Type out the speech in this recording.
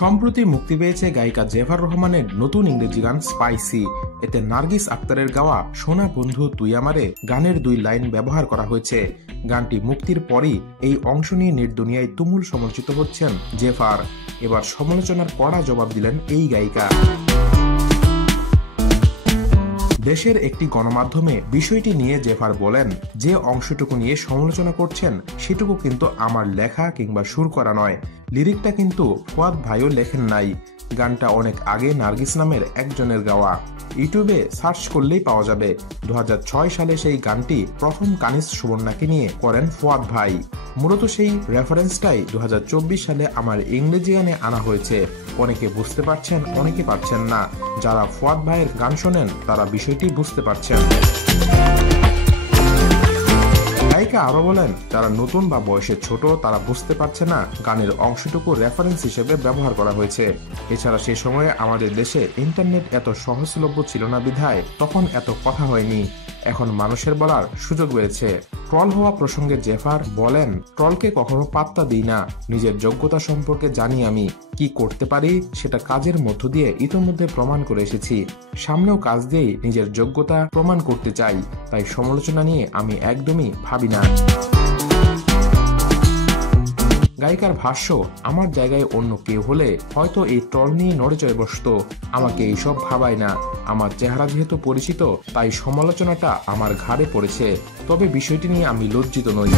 সম্প্রতি মুক্তি পেয়েছে গায়িকা জেফার রহমানের নতুন ইংরেজি গান স্পাইসি। এতে নার্গিস আক্তারের গাওয়া সোনা বন্ধু তুই আমারে গানের 2 লাইন ব্যবহার করা হয়েছে। গানটি মুক্তির পরই এই অংশ নিয়ে নেটদুনিয়ায় তুমুল সমালোচিত হচ্ছেন জেফার। এবার সমালোচনার কড়া জবাব দিলেন এই গায়িকা। দেশের একটি গণমাধ্যমে বিষয়টি নিয়ে জেফার বলেন, যে অংশটুকু নিয়ে সমালোচনা করছেন সেটুকু কিন্তু আমার লেখা কিংবা সুর করা নয়। লিরিকটা কিন্তু ফুয়াদ ভাইও লেখেন নাই। গানটা অনেক আগে নার্গিস নামের একজনের গাওয়া। ইউটিউবে সার্চ করলেই পাওয়া যাবে। 2006 সালে সেই গানটি প্রথম কানিজ সুবর্ণাকে নিয়ে করেন ফুয়াদ ভাই। মূলত সেই রেফারেন্সটাই 2024 সালে আমার ইংরেজি গানে আনা হয়েছে। অনেকে বুঝতে পারছেন, অনেকে পারছেন না। যারা ফুয়াদ ভাইয়ের গান শোনেন তারা বিষয়টি বুঝতে পারছেন। গায়িকা আরো বলেন, যারা নতুন বা বয়সে ছোট তারা বুঝতে পারছে না গানের অংশটুকু রেফারেন্স হিসেবে ব্যবহার করা হয়েছে। এছাড়া সে সময়ে আমাদের দেশে ইন্টারনেট এত সহজলভ্য ছিল না বিধায় তখন এত কথা হয়নি। এখন মানুষের বলার সুযোগ বেড়েছে। ট্রল হওয়া প্রসঙ্গে জেফার বলেন, ট্রলকে কখনো পাত্তা দিই না। নিজের যোগ্যতা সম্পর্কে জানি আমি কি করতে পারি, সেটা কাজের মধ্য দিয়ে ইতোমধ্যে প্রমাণ করে এসেছি। সামনেও কাজ দিয়েই নিজের যোগ্যতা প্রমাণ করতে চাই। তাই সমালোচনা নিয়ে আমি একদমই ভাবি না। গায়িকার ভাষ্য, আমার জায়গায় অন্য কেউ হলে হয়তো এই ট্রল নিয়ে নড়ে চড়ে বসতো। আমাকে এইসব ভাবায় না। আমার চেহারা যেহেতু পরিচিত তাই সমালোচনাটা আমার ঘাড়ে পড়েছে। তবে বিষয়টি নিয়ে আমি লজ্জিত নই।